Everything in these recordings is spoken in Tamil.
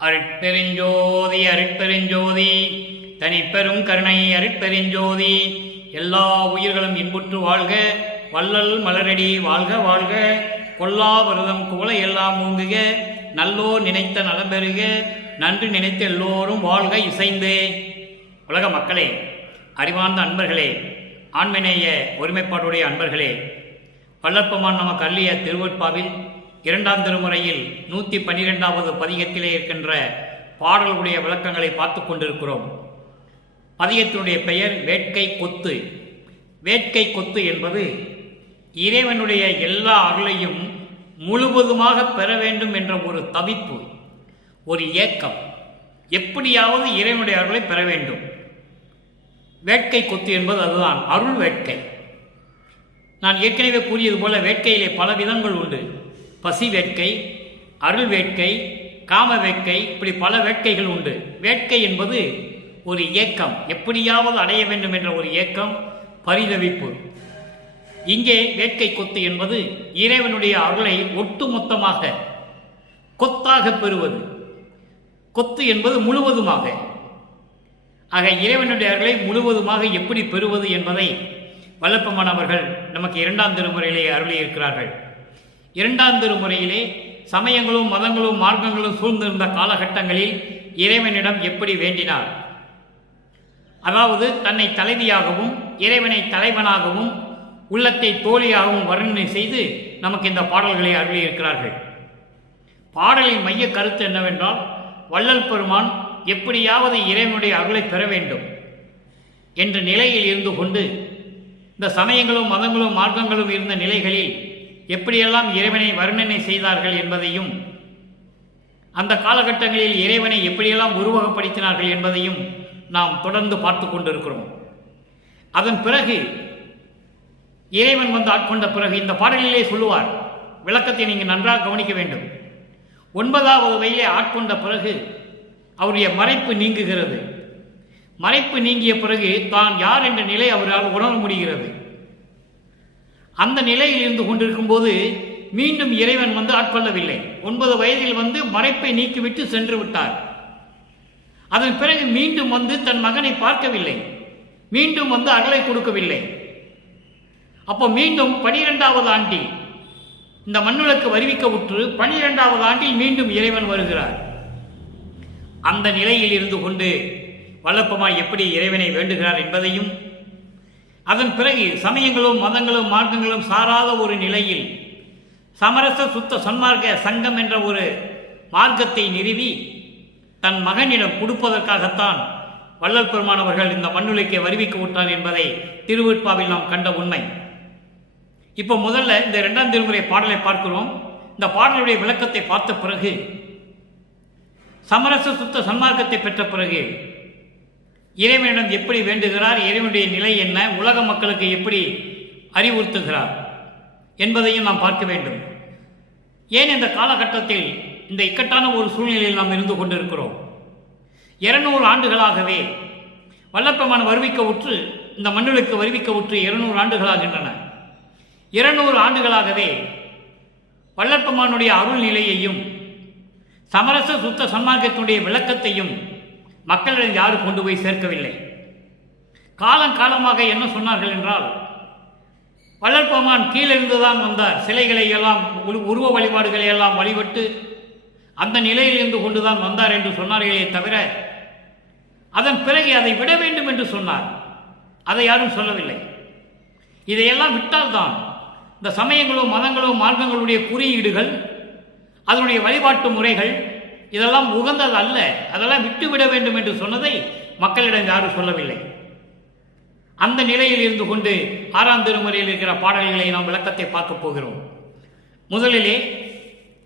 அருட்பெருஞ்சோதி அருட்பெருஞ்சோதி தனிப்பெரும் கருணை அருட்பெருஞ்சோதி. எல்லா உயிர்களும் இன்புற்று வாழ்க, வள்ளல் மலரடி வாழ்க வாழ்க. கொல்லா விரதம் குவளை எல்லாம் ஓங்குக, நல்லோர் நினைத்த நலம் பெறுக, நன்று நினைத்த எல்லோரும் வாழ்க இசைந்தே. உலக மக்களே, அறிவார்ந்த அன்பர்களே, ஆண்மநேய ஒருமைப்பாடுடைய அன்பர்களே, வள்ளற்பெருமான் நமக்கு அள்ளிய திருவருட்பாவில் 2ஆம் திருமுறையில் 112வது பதிகத்திலே இருக்கின்ற பாடல்களுடைய விளக்கங்களை பார்த்து கொண்டிருக்கிறோம். பதிகத்தினுடைய பெயர் வேட்கை கொத்து. வேட்கை கொத்து என்பது இறைவனுடைய எல்லா அருளையும் முழுவதுமாக பெற வேண்டும் என்ற ஒரு தவிப்பு, ஒரு ஏக்கம். எப்படியாவது இறைவனுடைய அருளை பெற வேண்டும். வேட்கை கொத்து என்பது அதுதான், அருள் வேட்கை. நான் ஏற்கனவே கூறியது போல வேட்கையிலே பல விதங்கள் உண்டு. பசி வேட்கை, அருள் வேட்கை, காம வேட்கை, இப்படி பல வேட்கைகள் உண்டு. வேட்கை என்பது ஒரு ஏக்கம், எப்படியாவது அடைய வேண்டும் என்ற ஒரு ஏக்கம், பரிதவிப்பு. இங்கே வேட்கை கொத்து என்பது இறைவனுடைய அருளை ஒட்டுமொத்தமாக கொத்தாக பெறுவது. கொத்து என்பது முழுவதுமாக. ஆக இறைவனுடைய அருளை முழுவதுமாக எப்படி பெறுவது என்பதை வள்ளற்பெருமான் அவர்கள் நமக்கு 2ஆம் திருமுறையிலே அருளியிருக்கிறார்கள். 2ஆம் திருமுறையிலே சமயங்களும் மதங்களும் மார்க்கங்களும் சூழ்ந்திருந்த காலகட்டங்களில் இறைவனிடம் எப்படி வேண்டினார், அதாவது தன்னை தலைவியாகவும் இறைவனை தலைவனாகவும் உள்ளத்தை தோழியாகவும் வர்ணனை செய்து நமக்கு இந்த பாடல்களை அருளியிருக்கிறார்கள். பாடலின் மைய கருத்து என்னவென்றால், வள்ளல் பெருமான் எப்படியாவது இறைவனுடைய அருளை பெற வேண்டும் என்ற நிலையில் இருந்து கொண்டு இந்த சமயங்களும் மதங்களும் மார்க்கங்களும் இருந்த நிலைகளில் எப்படியெல்லாம் இறைவனை வர்ணனை செய்தார்கள் என்பதையும், அந்த காலகட்டங்களில் இறைவனை எப்படியெல்லாம் உருவகப்படுத்தினார்கள் என்பதையும் நாம் தொடர்ந்து பார்த்து கொண்டிருக்கிறோம். அதன் பிறகு இறைவன் வந்து ஆட்கொண்ட பிறகு இந்த பாடலிலே சொல்லுவார், விளக்கத்தை நீங்கள் நன்றாக கவனிக்க வேண்டும். 9வது வயதிலே ஆட்கொண்ட பிறகு அவருடைய மறைப்பு நீங்குகிறது. மறைப்பு நீங்கிய பிறகு தான் யார் என்ற நிலை அவரால் உணர முடிகிறது. அந்த நிலையில் இருந்து கொண்டிருக்கும் போது மீண்டும் இறைவன் வந்து ஆட்கொள்ளவில்லை. 9 வயதில் வந்து மறைப்பை நீக்கிவிட்டு சென்று விட்டார். அதன் பிறகு மீண்டும் வந்து தன் மகனை பார்க்கவில்லை, மீண்டும் வந்து அருளை கொடுக்கவில்லை. அப்போ மீண்டும் 12வது ஆண்டில் இந்த மண்ணுலக்கு வருவிக்க உற்று 12வது ஆண்டில் மீண்டும் இறைவன் வருகிறார். அந்த நிலையில் இருந்து கொண்டு வள்ளற்பெருமான் எப்படி இறைவனை வேண்டுகிறார் என்பதையும், அதன் பிறகு சமயங்களும் மதங்களும் மார்க்கங்களும் சாராத ஒரு நிலையில் சமரச சுத்த சன்மார்க்க சங்கம் என்ற ஒரு மார்க்கத்தை நிறுவி தன் மகனிடம் கொடுப்பதற்காகத்தான் வள்ளல் பெருமான் அவர்கள் இந்த மண்ணுலக்கை வருவிக்க விட்டார் என்பதை திருவருட்பாவில் நாம் கண்ட உண்மை. இப்போ முதல்ல இந்த 2ஆம் திருமுறை பாடலை பார்க்கிறோம். இந்த பாடலுடைய விளக்கத்தை பார்த்த பிறகு, சமரச சுத்த சன்மார்க்கத்தை பெற்ற பிறகு இறைவனிடம் எப்படி வேண்டுகிறார், இறைவனுடைய நிலை என்ன, உலக மக்களுக்கு எப்படி அறிவுறுத்துகிறார் என்பதையும் நாம் பார்க்க வேண்டும். ஏன் இந்த காலகட்டத்தில் இந்த இக்கட்டான ஒரு சூழ்நிலையில் நாம் இருந்து கொண்டிருக்கிறோம். 200 ஆண்டுகளாகவே வள்ளற்பெருமான் வருவிக்க உற்று இந்த மண்ணுலக்கு வருவிக்க உற்று 200 ஆண்டுகளாகின்றன. 200 ஆண்டுகளாகவே வள்ளற்பெருமானுடைய அருள் நிலையையும் சமரச சுத்த சன்மார்க்கத்தினுடைய விளக்கத்தையும் மக்களிடம் யாரும் கொண்டு போய் சேர்க்கவில்லை. காலங்காலமாக என்ன சொன்னார்கள் என்றால், வள்ளற்பெருமான் கீழிருந்துதான் வந்தார், சிலைகளை எல்லாம் உருவ வழிபாடுகளை எல்லாம் வழிபட்டு அந்த நிலையில் இருந்து கொண்டுதான் வந்தார் என்று சொன்னார்களே தவிர, அதன் பிறகு அதை விட வேண்டும் என்று சொன்னார். அதை யாரும் சொல்லவில்லை. இதையெல்லாம் விட்டால்தான் இந்த சமயங்களும் மதங்களும் மார்க்கங்களுடைய குறியீடுகள், அதனுடைய வழிபாட்டு முறைகள் இதெல்லாம் உகந்தது அல்ல, அதெல்லாம் விட்டுவிட வேண்டும் என்று சொன்னதை மக்களிடம் யாரும் சொல்லவில்லை. அந்த நிலையில் இருந்து கொண்டு 6ஆம் திருமுறையில் இருக்கிற பாடல்களை நாம் விளக்கத்தை பார்க்க போகிறோம். முதலிலே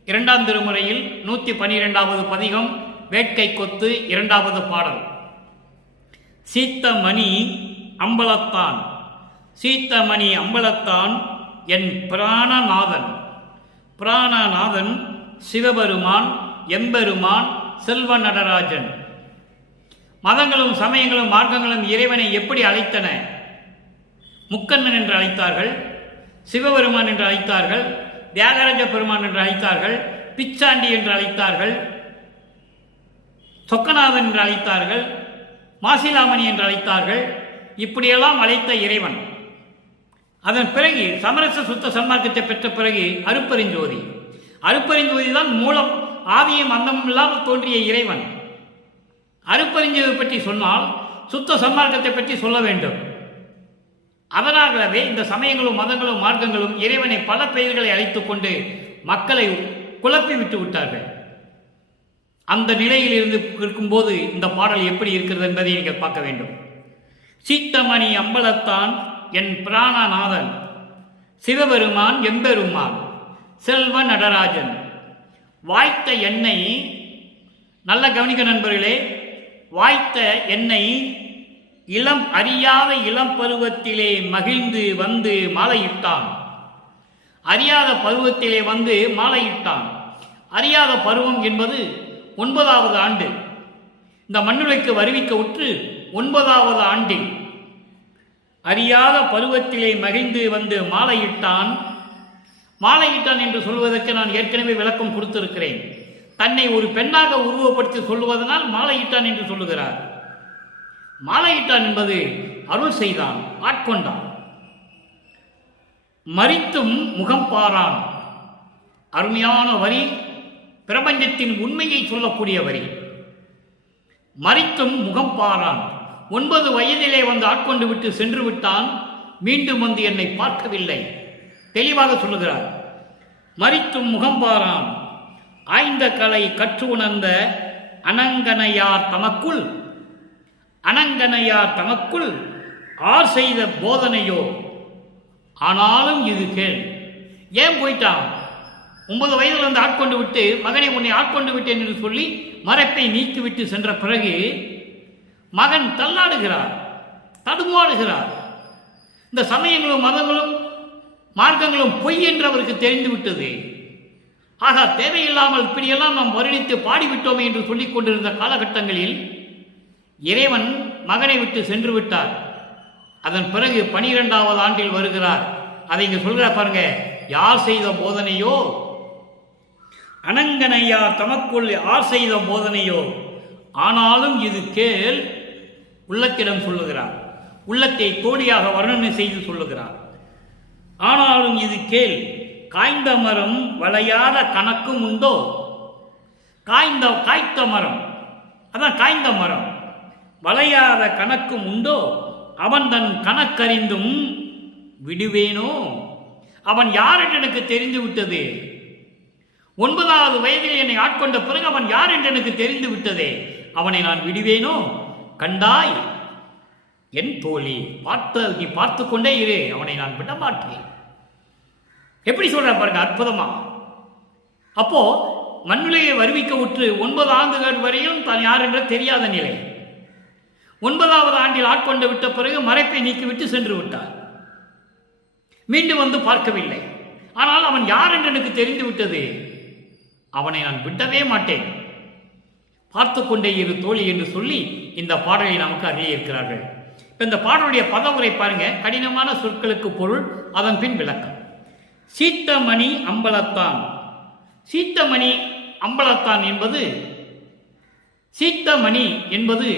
2ஆம் திருமுறையில் 112வது பதிகம் வேட்கை கொத்து 2வது பாடல். சீத்தமணி அம்பலத்தான், சீத்தமணி அம்பலத்தான் என் பிராணநாதன், பிராணநாதன் சிவபெருமான் எம்பெருமான் செல்வ நடராஜன். மதங்களும் சமயங்களும் மார்க்கங்களும் இறைவனை எப்படி அழைத்தன? முக்கண்ணன் என்று அழைத்தார்கள், சிவபெருமான் என்று அழைத்தார்கள், தியாகராஜ பெருமான் என்று அழைத்தார்கள், பிச்சாண்டி என்று அழைத்தார்கள். சொக்கநாதன் என்று அழைத்தார்கள், மாசிலாமணி என்று அழைத்தார்கள். இப்படியெல்லாம் அழைத்த இறைவன் அதன் பிறகு சமரச சுத்த சன்மார்க்கத்தை பெற்ற பிறகு அருட்பெருஞ்சோதி. அருட்பெருஞ்சோதி தான் மூலம், ஆதியும் அந்தமும் இல்லாமல் தோன்றிய இறைவன். அருட்பெருஞ்சோதி பற்றி சொன்னால் சுத்த சன்மார்க்கத்தை பற்றி சொல்ல வேண்டும். அதனாகவே இந்த சமயங்களும் மதங்களும் மார்க்கங்களும் இறைவனை பல பெயர்களை அழைத்துக் கொண்டு மக்களை குழப்பி விட்டு விட்டார்கள். அந்த நிலையில் இருந்து இருக்கும்போது இந்த பாடல் எப்படி இருக்கிறது என்பதை நீங்கள் பார்க்க வேண்டும். சீத்தமணி அம்பலத்தான் என் பிராணநாதன், சிவபெருமான் எம்பெருமான் செல்வ நடராஜன், வாய்த்த எண்ணெய், நல்ல கவனிக்க நண்பர்களே, வாய்த்த எண்ணெய் இளம் அறியாத இளம் பருவத்திலே மகிழ்ந்து வந்து மாலையிட்டான். அறியாத பருவத்திலே வந்து மாலையிட்டான். அறியாத பருவம் என்பது 9வது ஆண்டு. இந்த மண்ணுலைக்கு வருவிக்க உற்று 9வது ஆண்டில் அறியாத பருவத்திலே மகிழ்ந்து வந்து மாலையிட்டான். மாலையிட்டான் என்று சொல்வதற்கு நான் ஏற்கனவே விளக்கம் கொடுத்திருக்கிறேன். தன்னை ஒரு பெண்ணாக உருவப்படுத்தி சொல்லுவதனால் மாலையிட்டான் என்று சொல்லுகிறார். மாலையிட்டான் என்பது அருள் செய்தான், ஆட்கொண்டான். மரித்தும் முகம் பாரான், அருமையான வரி, பிரபஞ்சத்தின் உண்மையை சொல்லக்கூடிய வரி. மரித்தும் முகம் பாரான், 9 வயதிலே வந்து ஆட்கொண்டு விட்டு சென்று விட்டான், மீண்டும் வந்து என்னை பார்க்கவில்லை. தெளிவாக சொல்லுகிறார். மரித்தும் முகம் பாரான், ஆய்ந்த கலை கற்று உணர்ந்த அனங்கனையார் தமக்குள், அனங்கனையார் தமக்குள் ஆர் செய்த போதனையோ. ஆனாலும் இது கேள். ஏன் போயிட்டான்? 9 வயதில் வந்து ஆட்கொண்டு விட்டு, மகனை உன்னை ஆட்கொண்டு விட்டேன் என்று சொல்லி மறைப்பை நீக்கிவிட்டு சென்ற பிறகு மகன் தள்ளாடுகிறார், தடுமாறுகிறார். இந்த சமயங்களும் மதங்களும் மார்க்கங்களும் பொய் என்று அவருக்கு தெரிந்து விட்டது. ஆக தேவையில்லாமல் இப்படியெல்லாம் நாம் வருணித்து பாடிவிட்டோமே என்று சொல்லிக் கொண்டிருந்த காலகட்டங்களில் இறைவன் மகனை விட்டு சென்று விட்டார். அதன் பிறகு 12வது ஆண்டில் வருகிறார். அதை இங்கு சொல்கிறார் பாருங்க. யார் செய்த போதனையோ, அனங்கனையார் தமக்குள் யார் செய்த போதனையோ, ஆனாலும் இது கேள். உள்ளத்திடம் சொல்லுகிறார், உள்ளத்தை தோழியாக வர்ணனை செய்து சொல்லுகிறார். ஆனாலும் இது கேள், காய்ந்த மரம் வளையாத கணக்கும் உண்டோ. காய்த்த மரம், அதான் காய்ந்த மரம், வளையாத கணக்கும் உண்டோ. அவன் தன் கணக்கறிந்தும் விடுவேனோ. அவன் யார் என்று எனக்கு தெரிந்து விட்டது. 9வது வயதில் என்னை ஆட்கொண்ட பிறகு அவன் யார் என்று எனக்கு தெரிந்து விட்டதே. அவனை நான் விடுவேனோ. கண்டாய் என் தோழி, நீ பார்த்து கொண்டே இரு, அவனை நான் விட மாட்டேன். எப்படி சொல்ற பாருங்க, அற்புதமா. அப்போ மண்ணுலையை வருவிக்க உற்று 9 ஆண்டுகள் வரையும் தான் யார் என்ற தெரியாத நிலை. 9வது ஆண்டில் ஆட்கொண்டு விட்ட பிறகு மறைப்பை நீக்கிவிட்டு சென்று விட்டார். மீண்டும் வந்து பார்க்கவில்லை. ஆனால் அவன் யார் என்று எனக்கு தெரிந்து விட்டது. அவனை நான் விடவே மாட்டேன். பார்த்து கொண்டே இரு தோழி என்று சொல்லி இந்த பாடலை நமக்கு அருளி இருக்கிறார்கள். இந்த பாடலுடைய பதவுரை பாருங்க. கடினமான சொற்களுக்கு பொருள், அதன் பின் விளக்கம். சீத்தமணி அம்பலத்தான். சீத்தமணி அம்பலத்தான் என்பது, சீத்தமணி என்பது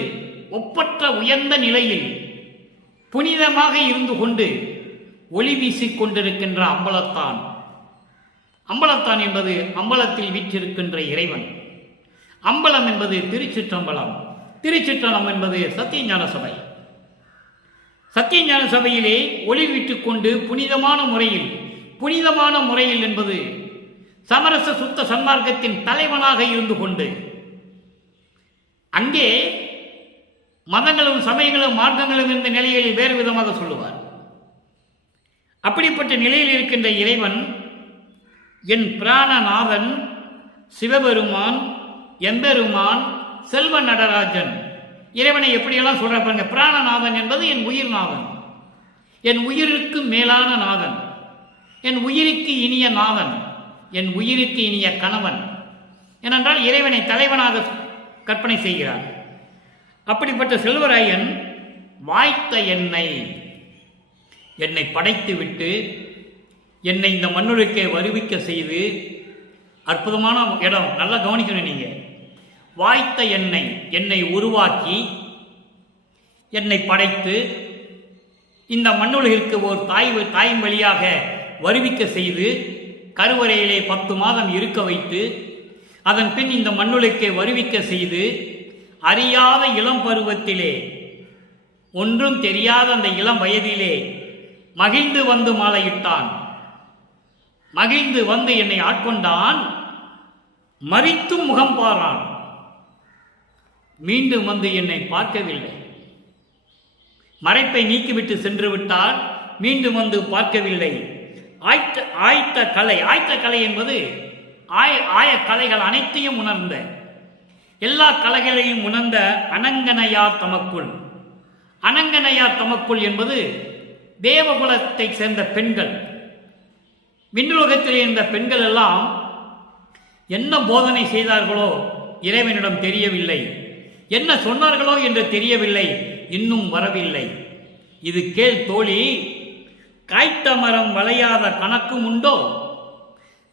ஒப்பற்ற உயர்ந்த நிலையில் புனிதமாக இருந்து கொண்டு ஒளி வீசிக் கொண்டிருக்கின்ற அம்பலத்தான். அம்பலத்தான் என்பது அம்பலத்தில் வீற்றிருக்கின்ற இறைவன். அம்பலம் என்பது திருச்சிற்றம்பலம். திருச்சிற்றம்பலம் என்பது சத்தியஞான சபை. சத்தியஞான சபையிலே ஒளி வீட்டுக் கொண்டு புனிதமான முறையில் என்பது சமரச சுத்த சன்மார்க்கத்தின் தலைவனாக இருந்து கொண்டு, அங்கே மதங்களும் சமயங்களும் மார்க்கங்களும் இருந்த நிலையில் வேறு விதமாக சொல்லுவார். அப்படிப்பட்ட நிலையில் இருக்கின்ற இறைவன் என் பிராணநாதன், சிவபெருமான், எம்பெருமான், செல்வ நடராஜன். இறைவனை எப்படியெல்லாம் சொல்ற பாருங்க. பிராணநாதன் என்பது என் உயிர் நாதன், என் உயிருக்கு மேலான நாதன், என் உயிருக்கு இனிய நாதன், என் உயிருக்கு இனிய கணவன். ஏனென்றால் இறைவனை தலைவனாக கற்பனை செய்கிறார். அப்படிப்பட்ட செல்வராயன் வாய்த்த என்னை படைத்து விட்டு என்னை இந்த மண்ணுலகே வருவிக்க செய்து, அற்புதமான இடம், நல்லா கவனிக்கணும் நீங்க. வாய்த்த என்னை உருவாக்கி என்னை படைத்து இந்த மண்ணுலகிற்கு ஒரு தாயின் வழியாக வருவிக்க செய்து கருவறையிலே 10 மாதம் இருக்க வைத்து அதன் பின் இந்த மண்ணுலகை வருவிக்க செய்து அறியாத இளம் பருவத்திலே ஒன்றும் தெரியாத அந்த இளம் வயதிலே மகிழ்ந்து வந்து மாலையிட்டான். மகிழ்ந்து வந்து என்னை ஆட்கொண்டான். மறித்தும் முகம் பாரான். மீண்டும் வந்து என்னை பார்க்கவில்லை. மறைப்பை நீக்கிவிட்டு சென்று விட்டால் மீண்டும் வந்து பார்க்கவில்லை. ஆய்த்த கலை என்பது ஆய கலைகள் அனைத்தையும் உணர்ந்த, எல்லா கலைகளையும் உணர்ந்த அனங்கனையார் தமக்குள் என்பது தேவகுலத்தை சேர்ந்த பெண்கள். விண்ணுலகத்தில் இருந்த பெண்கள் எல்லாம் என்ன போதனை செய்தார்களோ இறைவனிடம் தெரியவில்லை, என்ன சொன்னார்களோ என்று தெரியவில்லை, இன்னும் வரவில்லை. இது கேள் தோழி, காய்த்த மரம் வளையாத கணக்கும் உண்டோ?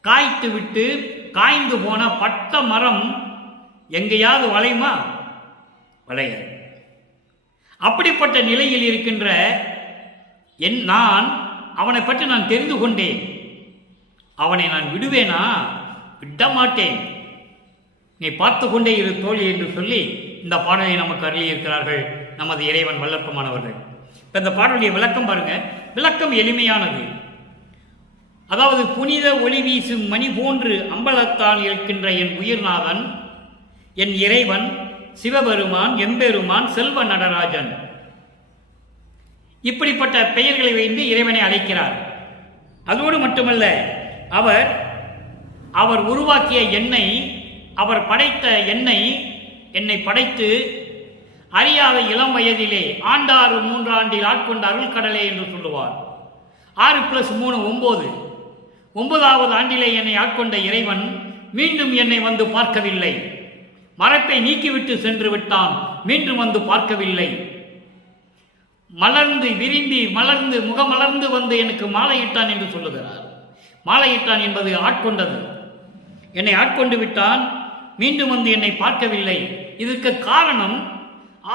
காய்த்து விட்டு காய்ந்து போன பட்ட மரம் எங்கேயாவது வளையுமா? வளையாது. அப்படிப்பட்ட நிலையில் இருக்கின்ற நான் அவனை பற்றி நான் தெரிந்து கொண்டேன். அவனை நான் விடுவேனா? விடமாட்டேன். நீ பார்த்து கொண்டே இரு தோழி என்று சொல்லி இந்த பாடலை நமக்கு அருளியிருக்கிறார்கள் நமது இறைவன் வல்லற்பமானவர்கள். இப்போ இந்த பாடலுடைய விளக்கம் பாருங்க. விளக்கம் எளிமையானது. அதாவது புனித ஒளி வீசும் மணி போன்று அம்பலத்தால் இருக்கின்ற என் உயிர்நாதன், என் இறைவன் சிவபெருமான், எம்பெருமான், செல்வ நடராஜன், இப்படிப்பட்ட பெயர்களை வைத்து இறைவனை அழைக்கிறார். அதோடு மட்டுமல்ல, அவர் உருவாக்கிய அவர் படைத்த என்னை படைத்து அறியாத இளம் வயதிலே ஆண்டாறு 3 ஆண்டில் ஆட்கொண்ட அருள் கடலே என்று சொல்லுவார். 6+3 9. 9வது ஆண்டிலே என்னை ஆட்கொண்ட இறைவன் மீண்டும் என்னை வந்து பார்க்கவில்லை. மறைப்பை நீக்கிவிட்டு சென்று விட்டான். மீண்டும் வந்து பார்க்கவில்லை. மலர்ந்து விரிந்தி மலர்ந்து முகமலர்ந்து வந்து எனக்கு மாலையிட்டான் என்று சொல்லுகிறார். மாலையிட்டான் என்பது ஆட்கொண்டது. என்னை ஆட்கொண்டு விட்டான். மீண்டும் வந்து என்னை பார்க்கவில்லை. இதற்கு காரணம்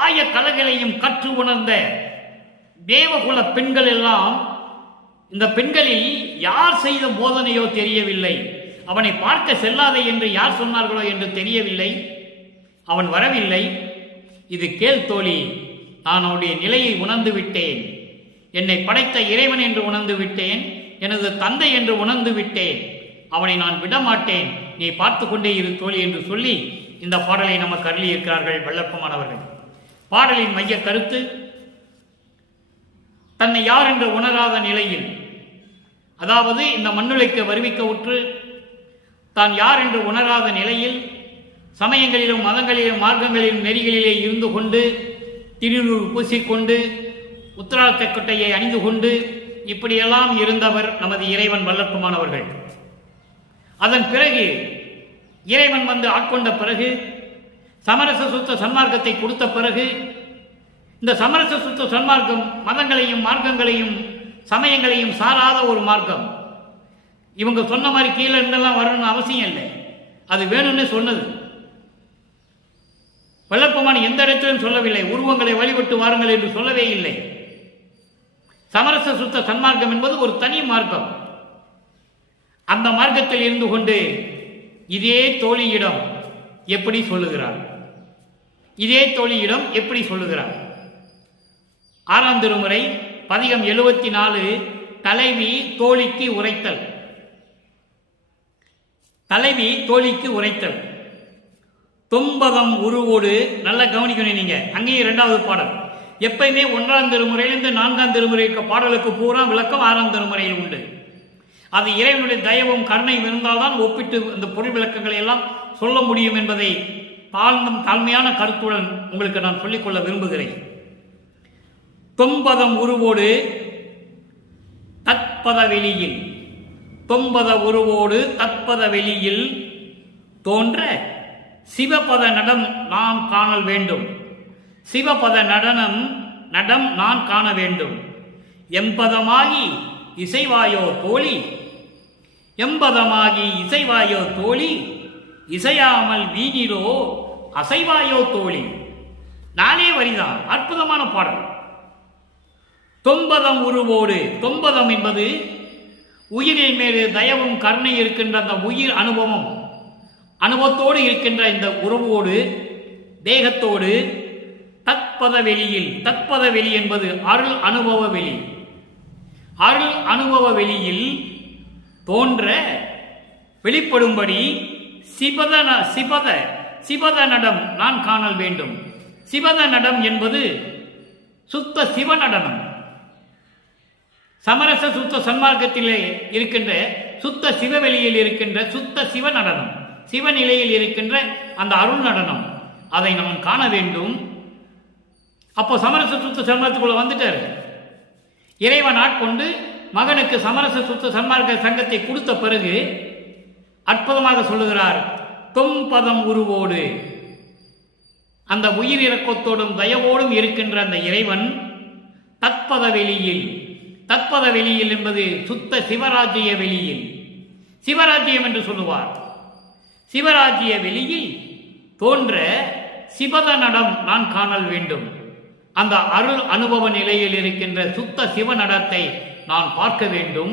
ஆய கலைகளையும் கற்று உணர்ந்த தேவகுல பெண்கள் எல்லாம். இந்த பெண்களில் யார் செய்த போதனையோ தெரியவில்லை. அவனை பார்க்க செல்லாதே என்று யார் சொன்னார்களோ என்று தெரியவில்லை. அவன் வரவில்லை. இது கேள் தோழி, நான் அவனுடைய நிலையை உணர்ந்து விட்டேன். என்னை படைத்த இறைவன் என்று உணர்ந்து விட்டேன். எனது தந்தை என்று உணர்ந்து விட்டேன். அவனை நான் விடமாட்டேன். நீ பார்த்து கொண்டே இரு தோழி என்று சொல்லி இந்த பாடலை நமக்கு அருளியிருக்கிறார்கள் வல்லற்பமானவர்கள். பாடலின் மைய கருத்து, தன்னை யார் என்று உணராத நிலையில், அதாவது இந்த மண்ணுலகிற்கு வருவிக்க உற்று தான் யார் என்று உணராத நிலையில் சமயங்களிலும் மதங்களிலும் மார்க்கங்களிலும் நெறிகளிலே இருந்து கொண்டு திருநூறு பூசிக்கொண்டு உத்திராட்ச கொட்டையை அணிந்து கொண்டு இப்படியெல்லாம் இருந்தவர் நமது இறைவன் வல்லற்பமானவர்கள். அதன் பிறகு இறைவன் வந்து ஆட்கொண்ட பிறகு, சமரச சுத்த சன்மார்க்கத்தை கொடுத்த பிறகு, இந்த சமரச சுத்த சன்மார்க்கம் மதங்களையும் மார்க்கங்களையும் சமயங்களையும் சாராத ஒரு மார்க்கம். இவங்க சொன்ன மாதிரி கீழே இருந்தெல்லாம் வரணும்னு அவசியம் இல்லை. அது வேணும்னு சொன்னது. வல்லற்பமான எந்த இடத்திலும் சொல்லவில்லை உருவங்களை வழிபட்டு வாருங்கள் என்று சொல்லவே இல்லை. சமரச சுத்த சன்மார்க்கம் என்பது ஒரு தனி மார்க்கம். அந்த மார்க்கத்தில் இருந்து கொண்டு இதே தோழியிடம் எப்படி சொல்லுகிறார்? இதே தோழியிடம் எப்படி சொல்லுகிறார்? 6ஆம் திருமுறை பதிகம் 74 தலைவி தோழிக்கு உரைத்தல். தலைவி தோழிக்கு உரைத்தல். தொம்பதம் உருவோடு நல்லா கவனிக்கணும் நீங்க. அங்கேயும் 2வது பாடல். எப்பயுமே 1ஆம் திருமுறையிலிருந்து 4ஆம் திருமுறை பாடலுக்கு பூரா விளக்கம் 6ஆம் திருமுறையில் உண்டு. அது இறைவனுடைய தயவும் கருணையும் இருந்தால்தான் ஒப்பிட்டு இந்த பொருள் விளக்கங்களை எல்லாம் சொல்ல முடியும் என்பதை தாழ்மையான கருத்துடன் உங்களுக்கு நான் சொல்லிக்கொள்ள விரும்புகிறேன். தொம்பதம் உருவோடு தற்பத வெளியில், தொம்பத உருவோடு தற்பத வெளியில் தோன்ற சிவபத நடம் நாம் காணல் வேண்டும். சிவபத நடம் நான் காண வேண்டும். எம்பதமாகி இசைவாயோ தோழி, எம்பதமாகி இசைவாயோ தோழி, இசையாமல் வீணிரோ அசைவாயோ தோழி. 4 வரிதான், அற்புதமான பாடல். தொம்பதம் உருவோடு, தொம்பதம் என்பது உயிரின் மேலே தயவும் கருணை இருக்கின்ற அந்த உயிர் அனுபவத்தோடு இருக்கின்ற இந்த உறவோடு தேகத்தோடு தத்பத வெளியில், தத்பத வெளி என்பது அருள் அனுபவ வெளி, அருள் அனுபவ வெளியில் தோன்ற வெளிப்படும்படி சிபத நடம் நான் காணல் வேண்டும். சிபத நடம் என்பது சுத்த சிவ நடனம். சமரச சுத்த சன்மார்க்கத்திலே இருக்கின்ற சுத்த சிவவெளியில் இருக்கின்ற சுத்த சிவ நடனம், சிவநிலையில் இருக்கின்ற அந்த அருள் நடனம், அதை நாம் காண வேண்டும். அப்போ சமரச சுத்த சன்மார்க்கத்துக்குள்ள வந்துட்டாரு. இறைவன் ஆட்கொண்டு மகனுக்கு சமரச சுத்த சன்மார்க்க சங்கத்தை கொடுத்த பிறகு அற்புதமாக சொல்லுகிறார், தொம்பதம் உருவோடு, அந்த உயிர் இறக்கத்தோடும் தயவோடும் இருக்கின்ற அந்த இறைவன் தத்பத வெளியில், தத்பத வெளியில் என்பது சுத்த சிவராஜ்ய வெளியில், சிவராஜ்யம் என்று சொல்லுவார். சிவராஜ்ய வெளியில் தோன்ற சிபத நடம் நான் காணல் வேண்டும். அந்த அருள் அனுபவ நிலையில் இருக்கின்ற சுத்த சிவ நடத்தை நான் பார்க்க வேண்டும்.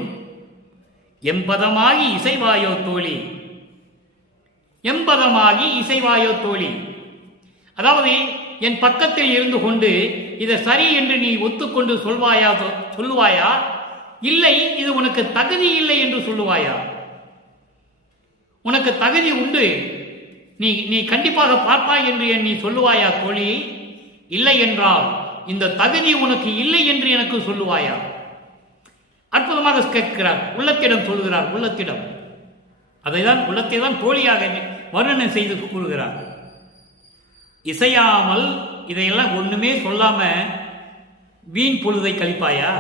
எம்பதமாகி இசைவாயோ தோழி, எம்பதமாகி இசைவாயோ தோழி. அதாவது என் பக்கத்தில் இருந்து கொண்டு இதை சரி என்று நீ ஒத்துக்கொண்டு சொல்லுவாயா, இல்லை இது உனக்கு தகுதி இல்லை என்று சொல்லுவாயா? உனக்கு தகுதி உண்டு, நீ கண்டிப்பாக பார்ப்பாய் என்று நீ சொல்லுவாயா தோழி? இல்லை என்றால் இந்த தகுதி உனக்கு இல்லை என்று எனக்கு சொல்லுவாயா? அற்புதமாக கேட்கிறார், உள்ளத்திடம் சொல்லுகிறார். உள்ளத்திடம் அதைதான், உள்ளத்தை தான் தோழியாக வர்ணனை செய்து கூறுகிறார். இசையாமல் இதையெல்லாம் ஒண்ணுமே சொல்லாம வீண் பொழுதை கழிப்பாயா?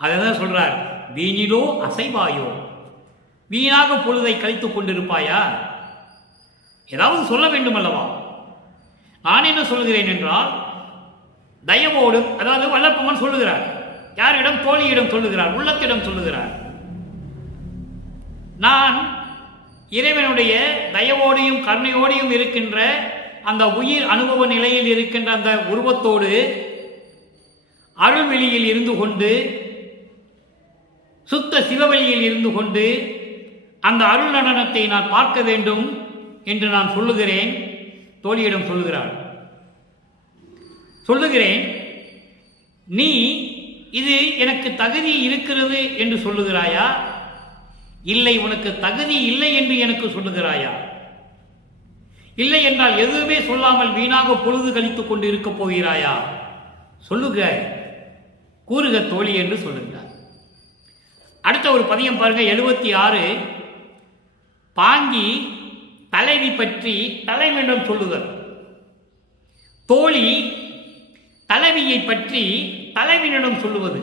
அதைதான் சொல்றார், வீணிலோ அசைவாயோ, வீணாக பொழுதை கழித்துக் கொண்டிருப்பாயா? ஏதாவது சொல்ல வேண்டும் அல்லவா? நான் என்ன சொல்கிறேன் என்றால், தயவோடு, அதாவது வல்லப்பமன் சொல்லுகிறார். யாரிடம்? தோழியிடம் சொல்லுகிறார், உள்ளத்திடம் சொல்லுகிறார். நான் இறைவனுடைய தயவோடையும் கருணையோடையும் இருக்கின்ற அந்த உயிர் அனுபவ நிலையில் இருக்கின்ற அந்த உருவத்தோடு அருள்வெளியில் இருந்து கொண்டு, சுத்த சிவவெளியில் இருந்து கொண்டு அந்த அருள் நடனத்தை நான் பார்க்க வேண்டும் என்று நான் சொல்லுகிறேன். தோழியிடம் சொல்லுகிறேன், நீ இது எனக்கு தகுதி இருக்கிறது என்று சொல்லுகிறாயா, இல்லை உனக்கு தகுதி இல்லை என்று எனக்கு சொல்லுகிறாயா? இல்லை என்றால் எதுவுமே சொல்லாமல் வீணாக பொழுது கழித்துக் கொண்டு இருக்க போகிறாயா? சொல்லுக, கூறுக தோழி என்று சொல்லுகிறார். அடுத்த ஒரு பதியம் பாருங்க, 76. பாங்கி தலைவி பற்றி தலைவனிடம் சொல்லுதல். தோழி தலைவியை பற்றி தலைவியிடம் சொல்லுவது.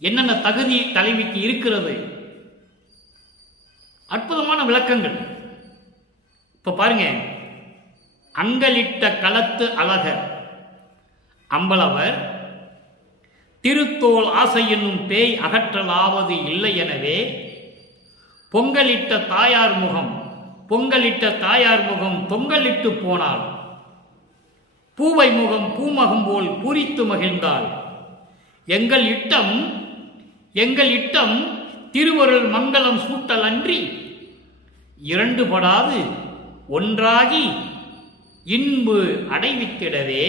என்னென்ன தகுதி தலைவிக்கு இருக்கிறது? அற்புதமான விளக்கங்கள். இப்ப பாருங்க, அங்கலிட்ட களத்து அழகர் அம்பலவர் திருத்தோல் ஆசை என்னும் பேய் அகற்றலாவது இல்லை. எனவே பொங்கலிட்ட தாயார் முகம் பொங்கலிட்டு போனாள். பூவை முகம் பூமகம் போல் பூரித்து மகிழ்ந்தாள். எங்கள் இட்டம் திருவருள் மங்களம் சூட்டல் அன்றி இரண்டுபடாது ஒன்றாகி இன்பு அடைவித்திடவே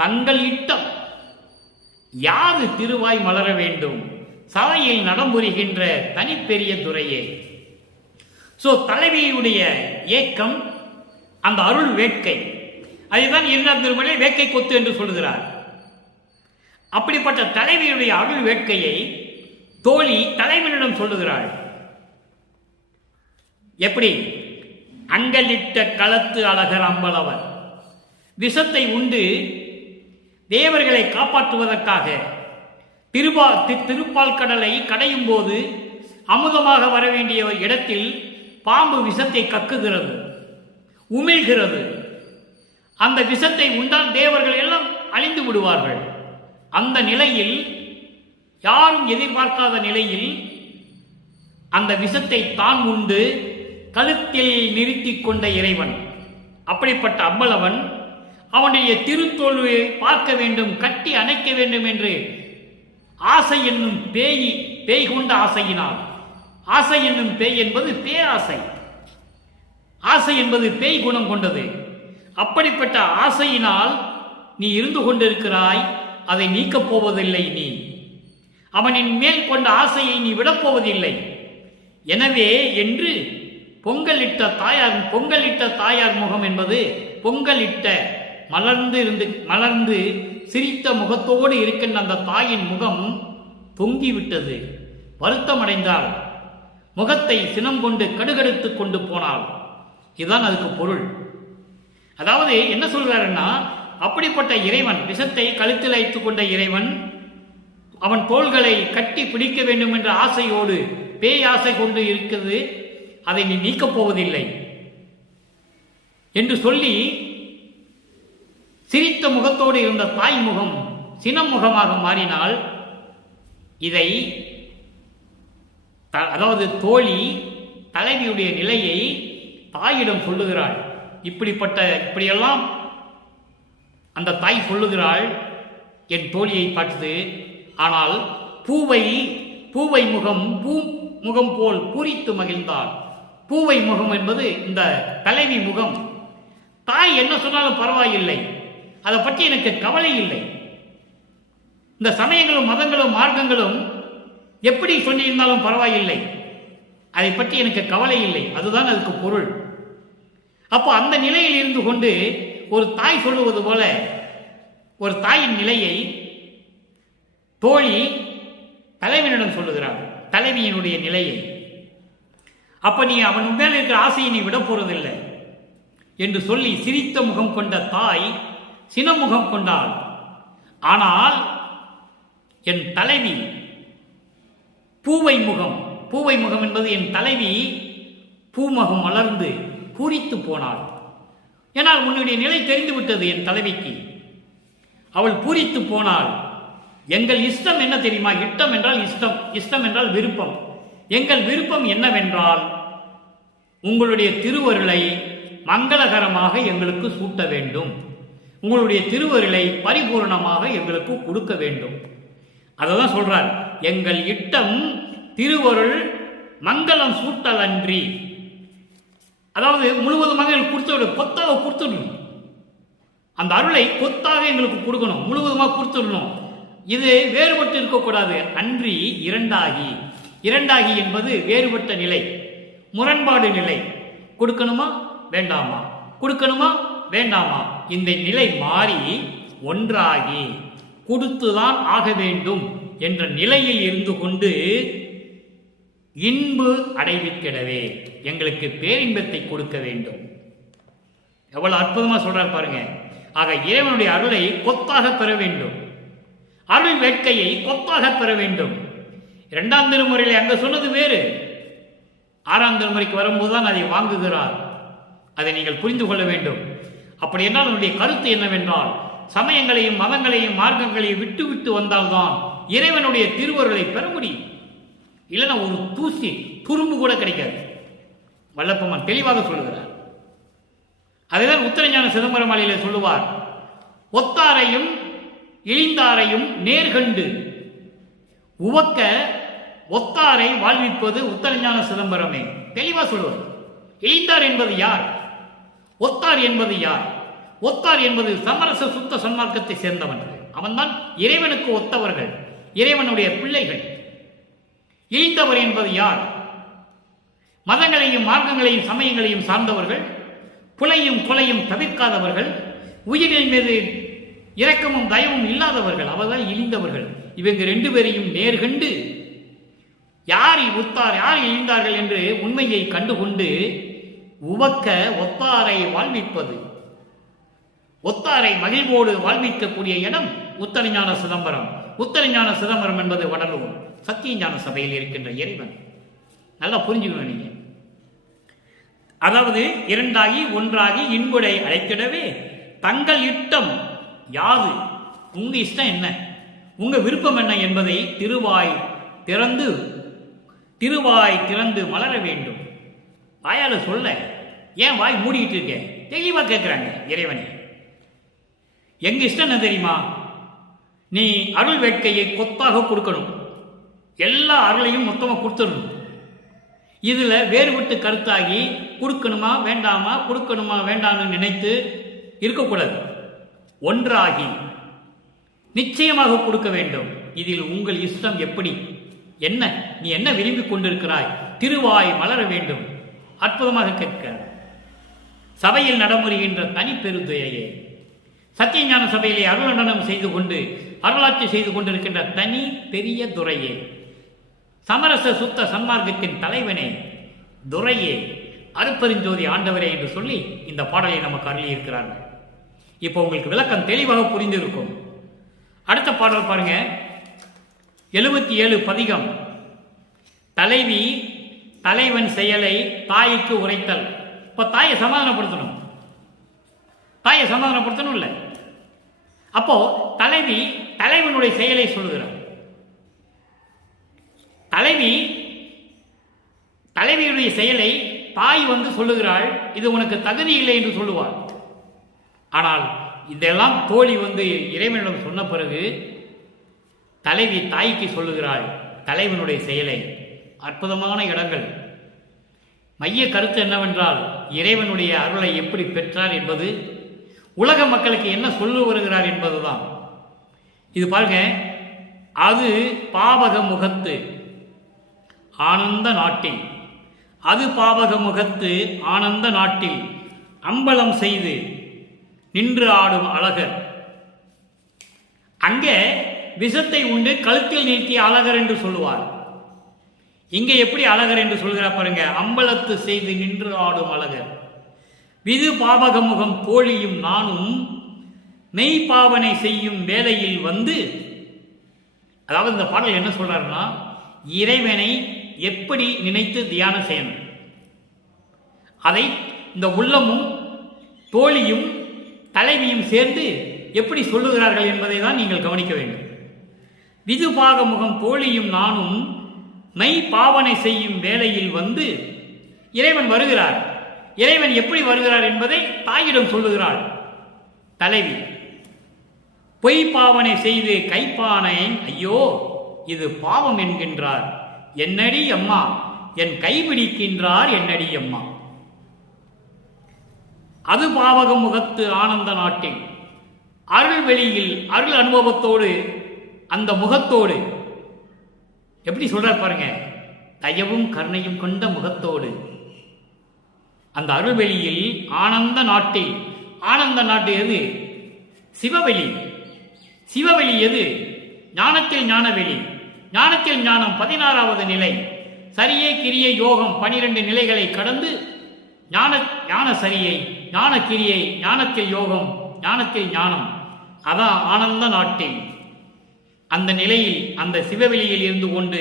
தங்கள் இட்டம் யாது திருவாய் மலர வேண்டும் சபையில் நடம்புரிகின்ற தனிப்பெரிய துறையே. தலைவியுடைய ஏக்கம், அந்த அருள் வேட்கை, அதுதான் 2ஆம் திருமுறை வேட்கை கொத்து என்று சொல்கிறார். அப்படிப்பட்ட தலைவியுடைய அருள் வேட்கையை தோழி தலைவனிடம் சொல்லுகிறாள். எப்படி? அங்கலிட்ட களத்து அழகர் அம்பலவர் விஷத்தை உண்டு தேவர்களை காப்பாற்றுவதற்காக திருப்பால் கடலை கடையும் போது அமுதமாக வர வேண்டிய இடத்தில் பாம்பு விஷத்தை கக்குகிறது, உமிழ்கிறது. அந்த விஷத்தை உண்டால் தேவர்கள் எல்லாம் அழிந்து விடுவார்கள். அந்த நிலையில், யாரும் எதிர்பார்க்காத நிலையில் அந்த விஷத்தை தான் உண்டு கழுத்தில் நிறுத்தி கொண்ட இறைவன். அப்படிப்பட்ட அம்பலவன் அவனுடைய திருத்தோல்வை பார்க்க வேண்டும், கட்டி அணைக்க வேண்டும் என்று ஆசை என்னும் பேய் கொண்ட ஆசையினால், ஆசை என்னும் பேய் என்பது பேராசை, ஆசை என்பது பேய் குணம் கொண்டது. அப்படிப்பட்ட ஆசையினால் நீ இருந்து கொண்டிருக்கிறாய், அதை நீக்கப் போவதில்லை. நீ அவனின் மேல் கொண்ட ஆசையை நீ விடப்போவதில்லை. எனவே என்று பொங்கலிட்ட தாயார் முகம் என்பது பொங்கலிட்ட மலர்ந்து சிரித்த முகத்தோடு இருக்கின்ற அந்த தாயின் முகம் தொங்கிவிட்டது. வருத்தமடைந்தால் முகத்தை சினம் கொண்டு கடுகடுத்து கொண்டு போனாள். இதுதான் அதுக்கு பொருள். அதாவது என்ன சொல்றாருன்னா, அப்படிப்பட்ட இறைவன், விஷத்தை கழுத்தில் வைத்துக் கொண்ட இறைவன், அவன் தோள்களை கட்டி பிடிக்க வேண்டும் என்ற ஆசையோடு பேய் ஆசை கொண்டு இருக்கிறது, அதை நீ நீக்கப் போவதில்லை என்று சொல்லி சிரித்த முகத்தோடு இருந்த தாய் முகம் சினம் முகமாக மாறினால், இதை அதாவது தோழி தலைவியுடைய நிலையை தாயிடம் சொல்லுகிறாள். இப்படியெல்லாம் அந்த தாய் சொல்லுகிறாள் என் தோழியை பார்த்து. ஆனால் பூவை முகம் போல் பூரித்து மகிழ்ந்தாள். பூவை முகம் என்பது இந்த தலைவி முகம். தாய் என்ன சொன்னாலும் பரவாயில்லை, அதை பற்றி எனக்கு கவலை இல்லை. இந்த சமயங்களும் மதங்களும் மார்க்கங்களும் எப்படி சொல்லியிருந்தாலும் பரவாயில்லை, அதை பற்றி எனக்கு கவலை இல்லை. அதுதான் அதுக்கு பொருள். அப்போ அந்த நிலையில் இருந்து கொண்டு ஒரு தாய் சொல்லுவது போல ஒரு தாயின் நிலையை தோழி தலைவனிடம் சொல்லுகிறாள், தலைவியினுடைய நிலையை. அப்ப நீ அவன் மேல் இருக்கிற ஆசையை நீ விட போறதில்லை என்று சொல்லி சிரித்த முகம் கொண்ட தாய் சினமுகம் கொண்டாள். ஆனால் என் தலைவி பூவை முகம் என்பது என் தலைவி பூமுகம் மலர்ந்து பூரித்து போனாள். ஏனால் உன்னுடைய நிலை தெரிந்துவிட்டது என் தலைவிக்கு. அவள் பூரித்து போனாள். எங்கள் இஷ்டம் என்ன தெரியுமா? இஷ்டம் என்றால் இஷ்டம் என்றால் விருப்பம். எங்கள் விருப்பம் என்னவென்றால், உங்களுடைய திருவருளை மங்களகரமாக எங்களுக்கு சூட்ட வேண்டும், உங்களுடைய திருவருளை பரிபூர்ணமாக எங்களுக்கு கொடுக்க வேண்டும். அததான் சொல்றார், எங்கள் இட்டம் திருவருள் மங்களம் சூட்டல் அன்றி. அதாவது முழுவதுமாக கொத்தாக கொடுத்துடணும், அந்த அருளை கொத்தாக எங்களுக்கு கொடுக்கணும், முழுவதுமாக கொடுத்துடணும். இது வேறுபட்டு இருக்கக்கூடாது. அன்றி இரண்டாகி என்பது வேறுபட்ட நிலை, முரண்பாடு நிலை. கொடுக்கணுமா வேண்டாமா, கொடுக்கணுமா வேண்டாமா, இந்த நிலை மாறி ஒன்றாகி கொடுத்துதான் ஆக வேண்டும் என்ற நிலையில் இருந்து கொண்டு இன்பு அடைவிக்கிடவே எங்களுக்கு பேரின்பத்தை கொடுக்க வேண்டும். எவ்வளவு அற்புதமா சொல்றார் பாருங்க. ஆக இறைவனுடைய அருளை கொத்தாக பெற வேண்டும், அருள் வேட்கையை கொத்தாக பெற வேண்டும். 2ஆம் திருமுறையில் அங்க சொன்னது வேறு, 6ஆம் திருமுறைக்கு வரும்போதுதான் அதை வாங்குகிறார். அதை நீங்கள் புரிந்து கொள்ள வேண்டும். அப்படி என்றால் அதனுடைய கருத்து என்னவென்றால், சமயங்களையும் மதங்களையும் மார்க்கங்களையும் விட்டு விட்டு வந்தால்தான் இறைவனுடைய திருவருளை பெற முடியும். இல்லைன்னா ஒரு தூசி துரும்பு கூட கிடைக்காது. வல்லப்பம்மன் தெளிவாக சொல்லுகிறார். அதுதான் உத்தரஞான சிதம்பரம் மாலையில சொல்லுவார், ஒத்தாரையும் இழிந்தாரையும் நேர்கண்டு உவக்க ஒத்தாரை வாழ்விப்பது உத்தரஞான சிதம்பரமே. தெளிவா சொல்லுவார். இழிந்தார் என்பது யார், ஒத்தார் என்பது யார்? ஒத்தார் என்பது சமரச சுத்த சன்மார்க்கத்தை சேர்ந்தவர்கள். அவன்தான் இறைவனுக்கு ஒத்தவர்கள், இறைவனுடைய பிள்ளைகள். இழிந்தவர் என்பது யார்? மதங்களையும் மார்க்கங்களையும் சமயங்களையும் சார்ந்தவர்கள், புலையும் கொலையும் தவிர்க்காதவர்கள், உயிரின் மீது இரக்கமும் தயவும் இல்லாதவர்கள். அவர்கள் இழிந்தவர்கள். இவங்க 2 பேரையும் நேர்கண்டு யார் ஒத்தார் யார் இழிந்தார்கள் என்று உண்மையை கண்டுகொண்டு உவக்க ஒத்தாரை வாழ்விப்பது, ஒத்தாரை மகிழ்வோடு வாழ்விக்கக்கூடிய இடம் உத்தரஞான சிதம்பரம். உத்தரஞான சிதம்பரம் என்பது வடலூர் சத்தியஞான சபையில் இருக்கின்ற இறைவன். நல்லா புரிஞ்சுக்கணும் நீங்க. அதாவது இரண்டாகி ஒன்றாகி இன்புடை அழைத்திடவே தங்கள் இஷ்டம் யாது, உங்க இஷ்டம் என்ன, உங்க விருப்பம் என்ன என்பதை திருவாய் திறந்து மலர வேண்டும். வாயால சொல்ல, ஏன் வாய் மூடிக்கிட்டு இருக்க? தெளிவாக கேட்குறாங்க இறைவனை. எங்க இஷ்டம் என்ன தெரியுமா? நீ அருள் வேட்கையை கொத்தாக கொடுக்கணும், எல்லா அருளையும் மொத்தமாக கொடுத்துடணும். இதில் வேறுபட்டு கருத்தாகி கொடுக்கணுமா வேண்டாமா, கொடுக்கணுமா வேண்டாம்னு நினைத்து இருக்கக்கூடாது. ஒன்றாகி நிச்சயமாக கொடுக்க வேண்டும். இதில் உங்கள் இஷ்டம் எப்படி, என்ன, நீ என்ன விரும்பி கொண்டிருக்கிறாய்? திருவாய் மலர வேண்டும். அற்புதமாக கேட்கிறார். சபையில் நடைமுறைகின்ற தனி பெருந்துரையே, சத்தியஞான சபையிலே அருள் நடனம் செய்து கொண்டு அருளாட்சி செய்து கொண்டிருக்கின்ற தனி பெரிய துரையே, சமரச சுத்த சன்மார்க்கத்தின் தலைவனே, துரையே, அருட்பெருஞ்சோதி ஆண்டவரே என்று சொல்லி இந்த பாடலை நமக்கு அருளி இருக்கிறார்கள். இப்போ உங்களுக்கு விளக்கம் தெளிவாக புரிந்திருக்கும். அடுத்த பாடல் பாருங்க, 77 பதிகம். தலைவி தலைவன் செயலை தாய்க்கு உரைத்தல். இப்ப தாயை சமாதானப்படுத்தணும், தாயை சமாதானப்படுத்தணும் இல்ல. அப்போ தலைவி தலைவனுடைய செயலை சொல்லுகிறார். தலைவியுடைய செயலை தாய் சொல்லுகிறாள், இது உனக்கு தகுதி இல்லை என்று சொல்லுவாள். ஆனால் இதெல்லாம் தோழி இறைவனிடம் சொன்ன பிறகு தலைவி தாய்க்கு சொல்லுகிறாள் தலைவனுடைய செயலை. அற்புதமான இடங்கள். மைய கருத்து என்னவென்றால், இறைவனுடைய அருளை எப்படி பெற்றார் என்பது, உலக மக்களுக்கு என்ன சொல்லு வருகிறார் என்பதுதான். இது பாருங்க, அது பாவக முகத்து ஆனந்த நாட்டில், அது பாவக முகத்து ஆனந்த நாட்டில் அம்பலம் செய்து நின்று ஆடும் அழகர். அங்கே விஷத்தை உண்டு கழுத்தில் நீட்டிய அழகர் என்று சொல்லுவார். இங்கே எப்படி அழகர் என்று சொல்கிறார் பாருங்க, அம்பலத்து செய்து நின்று ஆடும் அழகர். விது பாவக முகம் தோழியும் நானும் மெய் பாவனை செய்யும் வேளையில் அதாவது இந்த பாடல் என்ன சொல்றாருன்னா, இறைவனை எப்படி நினைத்து தியானம் செய்யணும், அதை இந்த உள்ளமும் தோழியும் தலைவியும் சேர்ந்து எப்படி சொல்லுகிறார்கள் என்பதை தான் நீங்கள் கவனிக்க வேண்டும். விதுபாக முகம் தோழியும் நானும் மெய் பாவனை செய்யும் வேளையில் இறைவன் வருகிறார். இறைவன் எப்படி வருகிறார் என்பதை தாயிடம் சொல்லுகிறாள் தலைவி. பொய் பாவனை செய்து கைப்பானேன் ஐயோ இது பாவம் என்கின்றார் என்னடி அம்மா, என் கைபிடிக்கின்றார் என்னடி அம்மா. அது பாவக முகத்து ஆனந்த நாட்டில் அருள் வெளியில் அருள் அனுபவத்தோடு அந்த முகத்தோடு எப்படி சொல்றார் பாருங்க, தயவும் கருணையும் கொண்ட முகத்தோடு அந்த அருள்வெளியில் ஆனந்த நாட்டில். ஆனந்த நாட்டு எது? சிவவெளி. சிவவெளி எது? ஞானத்தில் ஞானவெளி. ஞானத்தில் ஞானம் 16வது நிலை. சரியை கிரியை யோகம் 12 நிலைகளை கடந்து ஞான சரியை, ஞான கிரியை, ஞானத்தில் யோகம், ஞானத்தில் ஞானம், அதான் ஆனந்த நாட்டில். அந்த நிலையில் அந்த சிவவெளியில் இருந்து கொண்டு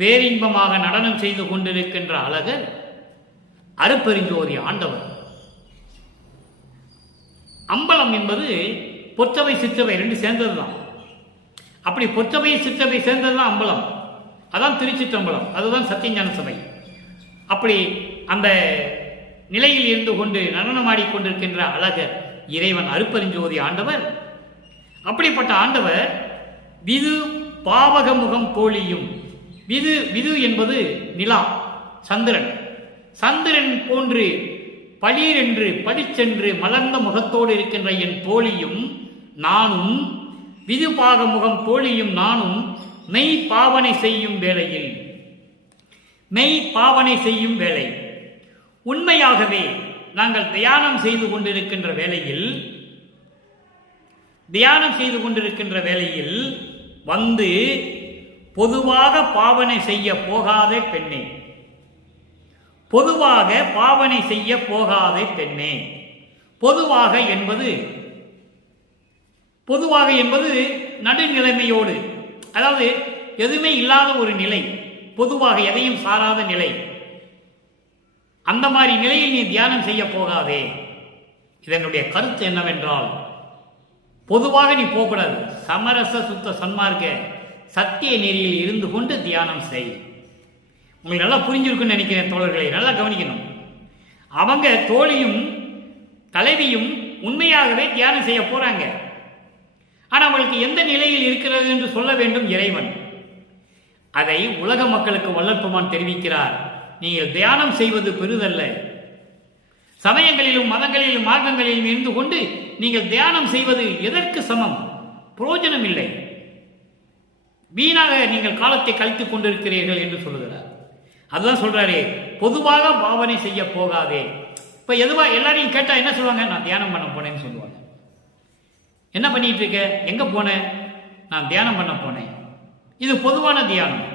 பேரின்பமாக நடனம் செய்து கொண்டிருக்கின்ற அழகர் அருட்பெருஞ்சோதி ஆண்டவர். அம்பலம் என்பது பொற்றவை சிற்றவை 2 சேர்ந்ததுதான். அப்படி பொற்றவை சிற்றவை சேர்ந்ததுதான் அம்பலம். அதான் திருச்சிற்றம்பலம், அதுதான் சத்தியஞான சபை. அப்படி அந்த நிலையில் இருந்து கொண்டு நடனமாடிக்கொண்டிருக்கின்ற அழகர் இறைவன் அருட்பெருஞ்சோதி ஆண்டவர். அப்படிப்பட்ட ஆண்டவர் விது பாவக முகம் தோழியும். விது என்பது நிலா, சந்திரன். சந்திரன் போன்று பளீரென்று படிச்சென்று மலர்ந்த முகத்தோடு இருக்கின்ற என் தோழியும் நானும், விது பாக முகம் தோழியும் நானும் மெய் பாவனை செய்யும் வேளையில், மெய் பாவனை செய்யும் வேளை, உண்மையாகவே நாங்கள் தியானம் செய்து கொண்டிருக்கின்ற வேளையில், தியானம் செய்து கொண்டிருக்கின்ற வேளையில் பொதுவாக பாவனை செய்ய போகாதே பெண்ணே, பொதுவாக பாவனை செய்ய போகாதே பெண்ணே. பொதுவாக என்பது நடுநிலைமையோடு, அதாவது எதுவுமே இல்லாத ஒரு நிலை, பொதுவாக எதையும் சாராத நிலை. அந்த மாதிரி நிலையில் நீ தியானம் செய்ய போகாதே. இதனுடைய கருத்து என்னவென்றால், பொதுவாக நீ போகக்கூடாது. சமரச சுத்த சன்மார்க்க சத்திய நெறியில் இருந்து கொண்டு தியானம் செய். உங்களுக்கு நல்லா புரிஞ்சிருக்குன்னு நினைக்கிறேன் தோழர்களை, நல்லா கவனிக்கணும். அவங்க தோழியும் தலைவியும் உண்மையாகவே தியானம் செய்ய போறாங்க. ஆனால் அவங்களுக்கு எந்த நிலையில் இருக்கிறது என்று சொல்ல வேண்டும் இறைவன். அதை உலக மக்களுக்கு வள்ளற்பெருமான் தெரிவிக்கிறார். நீங்கள் தியானம் செய்வது பெரிதல்ல. சமயங்களிலும் மதங்களிலும் மார்க்கங்களிலும் இருந்து கொண்டு நீங்கள் தியானம் செய்வது எதற்கு சமம்? பிரயோஜனம் இல்லை. வீணாக நீங்கள் காலத்தை கழித்துக் கொண்டிருக்கிறீர்கள் என்று சொல்லுகிறார். அதுதான் சொல்றாரு, பொதுவாக பாவனை செய்ய போகாதே. இப்ப எதுவா எல்லாரையும் கேட்டா என்ன சொல்லுவாங்க? நான் தியானம் பண்ண போனேன்னு சொல்லுவாங்க. என்ன பண்ணிட்டு இருக்க? எங்க போனேன்? நான் தியானம் பண்ண போனேன். இது பொதுவான தியானம்.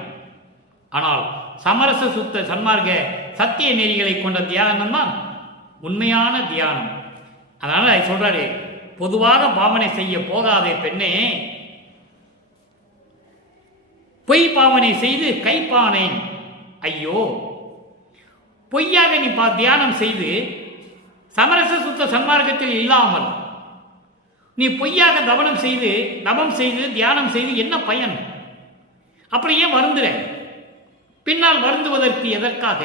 ஆனால் சமரச சுத்த சன்மார்க்க சத்திய நெறிகளை கொண்ட தியானம் தான் உண்மையான தியானம். அதனால சொல்றாரு, பொதுவாக பாவனை செய்ய போகாதே பெண்ணே, பொய் பாவனை செய்து கைப்பானேன். ஐயோ, பொய்யாக நீ தியானம் செய்து சமரச சுத்த சன்மார்க்கத்தில் இல்லாமல் நீ பொய்யாக தவம் செய்து தியானம் செய்து என்ன பயன்? அப்படியே வருந்துற. பின்னால் வருந்துவதற்கு எதற்காக?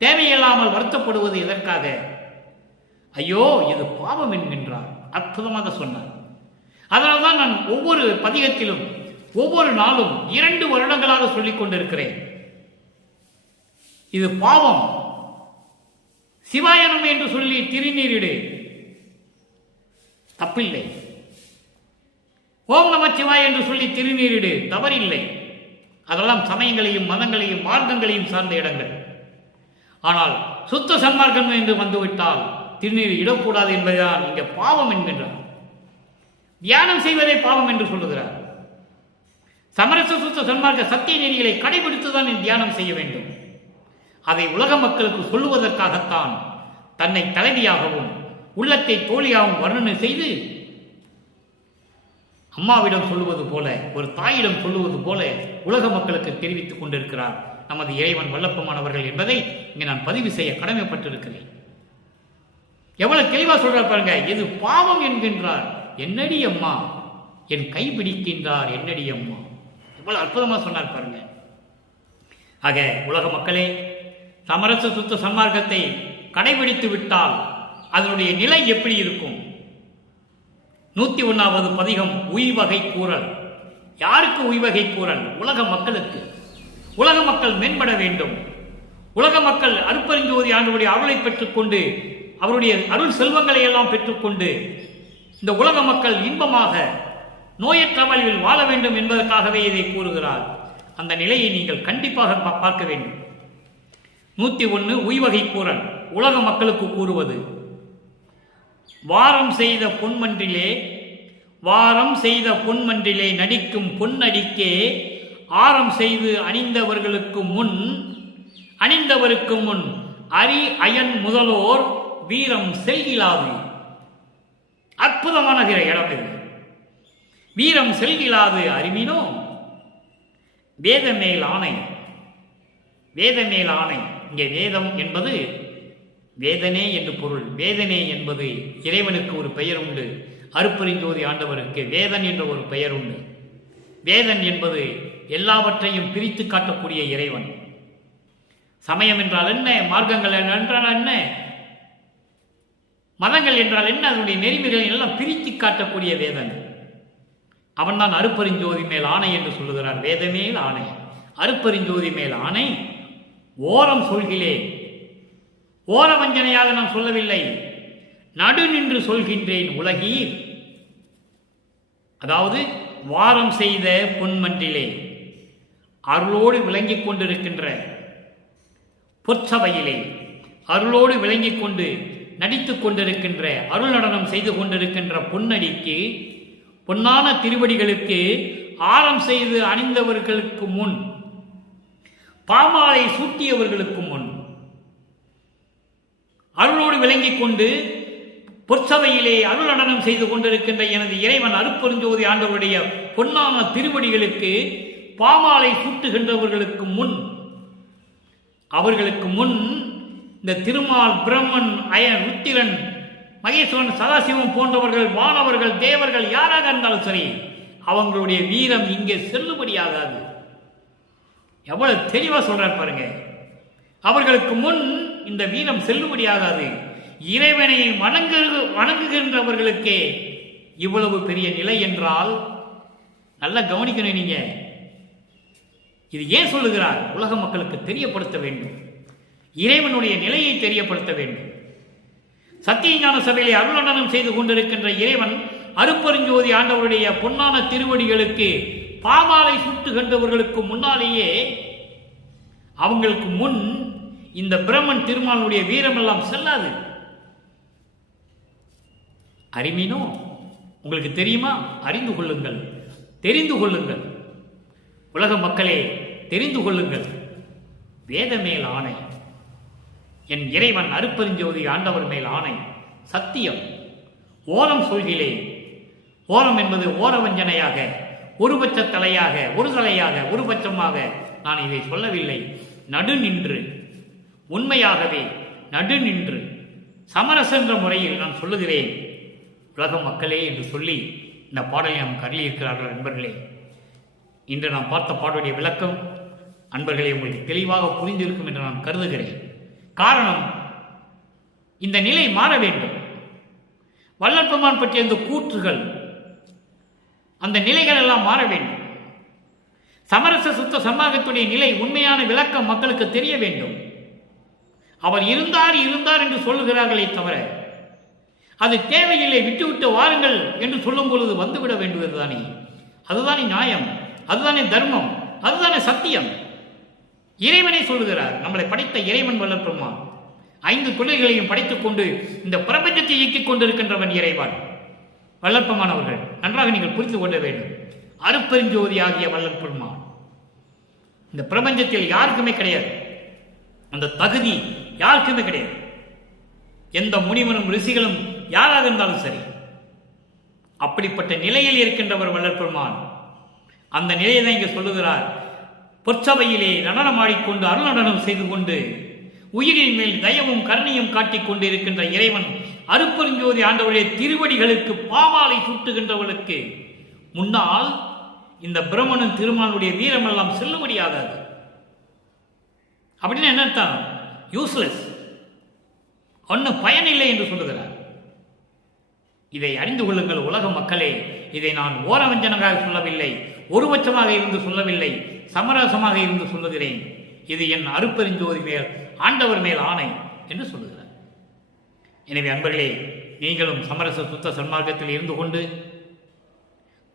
தேவையில்லாமல் வருத்தப்படுவது எதற்காக? ஐயோ, இது பாவம் என்கின்றார். அற்புதமாக சொன்னார். அதனால்தான் நான் ஒவ்வொரு பதிகத்திலும் ஒவ்வொரு நாளும் 2 வருடங்களாக சொல்லிக் கொண்டிருக்கிறேன். இது பாவம். சிவாயனம் என்று சொல்லி திருநீரிடு, தப்பில்லை. ஓம் நம சிவாய் என்று சொல்லி திருநீரிடு, தவறில்லை. அதெல்லாம் சமயங்களையும் மதங்களையும் மார்க்கங்களையும் சார்ந்த இடங்கள். ஆனால் சுத்த சன்மார்க்கம் என்று வந்துவிட்டால் திருநீர் இடக்கூடாது என்பதுதான் இங்கே பாவம் என்கின்றார். தியானம் செய்வதே பாவம் என்று சொல்லுகிறார். சமரச சுத்த சன்மார்க்க சத்திய நெறிகளை கடைபிடித்துதான் தியானம் செய்ய வேண்டும். அதை உலக மக்களுக்கு சொல்லுவதற்காகத்தான் தன்னை தலைவியாகவும் உள்ளத்தை தோழியாகவும் வர்ணனை செய்து அம்மாவிடம் சொல்லுவது போல, ஒரு தாயிடம் சொல்லுவது போல உலக மக்களுக்கு தெரிவித்துக் கொண்டிருக்கிறார் நமது இறைவன் வல்லப்பெருமானவர்கள் என்பதை இங்கே நான் பதிவு செய்ய கடமைப்பட்டிருக்கிறேன். எவ்வளவு தெளிவா சொல்ற பாருங்க. இது பாவம் என்கின்றார். என்னடி அம்மா, என் கை பிடிக்கின்றார். என்னடி அம்மா, எவ்வளவு அற்புதமா சொன்னார் பாருங்க. ஆக உலக மக்களே, சமரச சுத்த சன்மார்க்கத்தை கடைபிடித்து விட்டால் அதனுடைய நிலை எப்படி இருக்கும்? 101வது பதிகம் உய்வகை கூறல். யாருக்கு உய்வகை கூறல்? உலக மக்களுக்கு. உலக மக்கள் மேம்பட வேண்டும். உலக மக்கள் அருட்பெருஞ்சோதி ஆண்டவருடைய அருளை பெற்றுக்கொண்டு அவருடைய அருள் செல்வங்களை எல்லாம் பெற்றுக்கொண்டு இந்த உலக மக்கள் இன்பமாக நோயற்ற வாழ்வில் வாழ வேண்டும் என்பதற்காகவே இதை கூறுகிறார். அந்த நிலையை நீங்கள் கண்டிப்பாக பார்க்க வேண்டும். 101 உய்வகை கூறல் உலக மக்களுக்கு கூறுவது. வாரம் செய்த பொன்மன்றிலே நடிக்கும் பொன்னடிக்கே ஆரம் செய்து அணிந்தவருக்கு முன் அரி அயன் முதலோர் வீரம் செல்கிலாது. அற்புதமான இடம் இது. வீரம் செல்கிலாது அறிவினோ வேதமேல் ஆணை. வேதமேல் ஆணை. இங்கே வேதம் என்பது வேதனே என்று பொருள். வேதனே என்பது இறைவனுக்கு ஒரு பெயர் உண்டு. அருட்பெருஞ்சோதி ஆண்டவருக்கு வேதன் என்ற ஒரு பெயர் உண்டு. வேதன் என்பது எல்லாவற்றையும் பிரித்து காட்டக்கூடிய இறைவன். சமயம் என்றால் என்ன, மார்க்கங்கள் என்றால் என்ன, மதங்கள் என்றால் என்ன, அதனுடைய நெறிமுறைகளை எல்லாம் பிரித்து காட்டக்கூடிய வேதன். அவன்தான் அருட்பெருஞ்சோதி மேல் ஆணை என்று சொல்லுகிறார். வேதமேல் ஆணை, அருட்பெருஞ்சோதி மேல் ஆணை. ஓரம் சொல்கிறேன். ஓர வஞ்சனையாக நான் சொல்லவில்லை, நடு நின்று சொல்கின்றேன் உலகீர். அதாவது வாரம் செய்த பொன்மன்றிலே அருளோடு விளங்கிக் கொண்டிருக்கின்ற பொற்சபையிலே அருளோடு விளங்கிக் கொண்டு நடித்துக் கொண்டிருக்கின்ற அருள் நடனம் செய்து கொண்டிருக்கின்ற பொன்னடிக்கு, பொன்னான திருவடிகளுக்கு ஆரம் செய்து அணிந்தவர்களுக்கு முன், பாமாலை சூட்டியவர்களுக்கு முன், அருளோடு விளங்கிக் கொண்டு பொற்சபையிலே அருள் நடனம் செய்து கொண்டிருக்கின்ற எனது இறைவன் அருட்பெருஞ்சோதி ஆண்டவருடைய பொன்னான திருவடிகளுக்கு பாமாலை சூட்டுகின்றவர்களுக்கு முன், அவர்களுக்கு முன் இந்த திருமால், பிரம்மன், அயன், ருத்திரன், மகேஸ்வரன், சதாசிவம் போன்றவர்கள், வானவர்கள், தேவர்கள் யாராக இருந்தாலும் சரி, அவங்களுடைய வீரம் இங்கே செல்லுபடியாகாது. எவ்வளவு தெளிவா சொல்றார் பாருங்க. அவர்களுக்கு முன் இந்த வீரம் செல்லுபடியாகாது. இறைவனை வணங்குகின்றவர்களுக்கே இவ்வளவு பெரிய நிலை என்றால் நல்லா கவனிக்கணும். நீங்க இது ஏன் சொல்லுகிறார்? உலக மக்களுக்கு தெரியப்படுத்த வேண்டும், இறைவனுடைய நிலையை தெரியப்படுத்த வேண்டும். சத்தியஞான சபையிலே அருளடனம் செய்து கொண்டிருக்கின்ற இறைவன் அருப்பெருஞ்சோதி ஆண்டவருடைய பொன்னான திருவடிகளுக்கு பாமாலை சுட்டுகின்றவர்களுக்கு முன்னாலேயே அவங்களுக்கு முன் இந்த பிரம்மன் திருமாலுடைய வீரமெல்லாம் செல்லாது. அறிமீனோ உங்களுக்கு தெரியுமா? அறிந்து கொள்ளுங்கள், தெரிந்து கொள்ளுங்கள். உலக மக்களே தெரிந்து கொள்ளுங்கள். வேத மேல் ஆணை, என் இறைவன் அருப்பெருஞ்சோதி ஆண்டவர் மேல் ஆணை, சத்தியம். ஓரம் சொல்கிறேன். ஓரம் என்பது ஓரவஞ்சனையாக, ஒருபட்ச தலையாக, ஒரு தலையாக, ஒரு பட்சமாக நான் இதை சொல்லவில்லை. நடு நின்று, உண்மையாகவே நடு நின்று சமரச என்ற முறையில் நான் சொல்லுகிறேன். உலக மக்களே என்று சொல்லி இந்த பாடலை நாம் கருளியிருக்கிறார்கள். அன்பர்களே, இன்று நாம் பார்த்த பாடலுடைய விளக்கம் அன்பர்களே உங்களுக்கு தெளிவாக புரிந்திருக்கும் என்று நான் கருதுகிறேன். காரணம், இந்த நிலை மாற வேண்டும். வள்ளல் பெருமான் பற்றிய இந்த கூற்றுகள், அந்த நிலைகள் எல்லாம் மாற வேண்டும். சமரச சுத்த சமாகத்துடைய நிலை, உண்மையான விளக்கம் மக்களுக்கு தெரிய வேண்டும். அவர் இருந்தார் என்று சொல்லுகிறார்களே தவிர அது தேவையில்லை, விட்டுவிட்டு வாருங்கள் என்று சொல்லும் பொழுது வந்துவிட வேண்டுவதுதானே. அதுதானே நியாயம், அதுதானே தர்மம், அதுதானே சத்தியம். இறைவனை சொல்லுகிறார். நம்மளை படைத்த இறைவன் வள்ளல் பெருமான் 5 தொழில்களையும் படைத்துக் கொண்டு இந்த பிரபஞ்சத்தை இயக்கிக் கொண்டிருக்கின்றவன் இறைவன் வள்ளல் பெருமான் அவர்கள். நன்றாக நீங்கள் புரிந்து கொள்ள வேண்டும். அருப்பெருஞ்சோதி ஆகிய வள்ளல் பெருமான் இந்த பிரபஞ்சத்தில் யாருக்குமே கிடையாது. அந்த தகுதி யாருக்குமே கிடையாது. எந்த முனிவனும் ரிஷிகளும் யாராக இருந்தாலும் சரி, அப்படிப்பட்ட நிலையில் இருக்கின்றவர் வள்ளல் பெருமான். அந்த நிலையை தான் இங்கே சொல்லுகிறார். பொற்சபையிலே நடனமாடிக்கொண்டு அருள் நடனம் செய்து கொண்டு உயிரின் மேல் தயவும் கருணையும் காட்டிக் கொண்டு இருக்கின்ற இறைவன் அருப்பெருஞ்சோதி ஆண்டவருடைய திருவடிகளுக்கு பாமாலை சுட்டுகின்றவர்களுக்கு முன்னால் இந்த பிரம்மனும் திருமாலுடைய வீரமெல்லாம் செல்லுபடியாகாது. அப்படின்னு என்ன அர்த்தம்? யூஸ்லெஸ், ஒன்னும் பயனில்லை என்று சொல்லுகிறார். இதை அறிந்து கொள்ளுங்கள் உலக மக்களே. இதை நான் ஓரவஞ்சனமாக சொல்லவில்லை, ஒருபட்சமாக இருந்து சொல்லவில்லை, சமரசமாக இருந்து சொல்லுகிறேன். இது என் அருப்பெருஞ்சோதி மேல் ஆண்டவர் மேல் ஆணை என்று சொல்லுகிறார். எனவே அன்பர்களே, நீங்களும் சமரச சுத்த சன்மார்க்கத்தில் இருந்து கொண்டு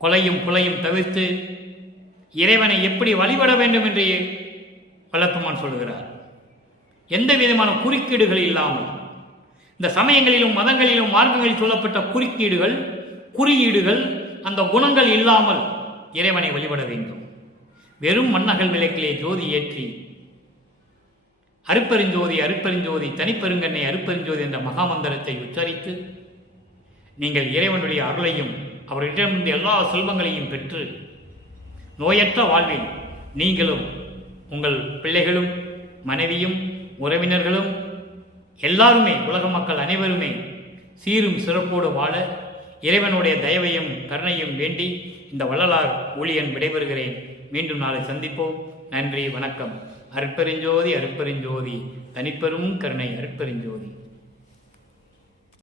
கொலையும் குலையும் தவிர்த்து இறைவனை எப்படி வழிபட வேண்டும் என்று வள்ளல் பெருமான் சொல்லுகிறார். எந்த விதமான குறுக்கீடுகள் இல்லாமல், இந்த சமயங்களிலும் மதங்களிலும் மார்க்கங்களில் சொல்லப்பட்ட குறுக்கீடுகள், குறியீடுகள், அந்த குணங்கள் இல்லாமல் இறைவனை வழிபட வேண்டும். வெறும் மண்ணகல் விளக்கிலே ஜோதி ஏற்றி அருப்பெருஞ்சோதி அருப்பெருஞ்சோதி தனிப்பெருங்கண்ணை அருப்பெருஞ்சோதி என்ற மகாமந்திரத்தை உச்சரித்து நீங்கள் இறைவனுடைய அருளையும் அவரிடமிருந்து எல்லா செல்வங்களையும் பெற்று நோயற்ற வாழ்வில் நீங்களும் உங்கள் பிள்ளைகளும் மனைவியும் உறவினர்களும் எல்லாருமே, உலக மக்கள் அனைவருமே சீரும் சிறப்போடு வாழ இறைவனுடைய தயவையும் கருணையும் வேண்டி இந்த வள்ளலார் ஊழியன் விடைபெறுகிறேன். மீண்டும் நாளை சந்திப்போம். நன்றி, வணக்கம். அருட்பெருஞ்சோதி அருட்பெருஞ்சோதி தனிப்பெரும் கருணை அருட்பெருஞ்சோதி.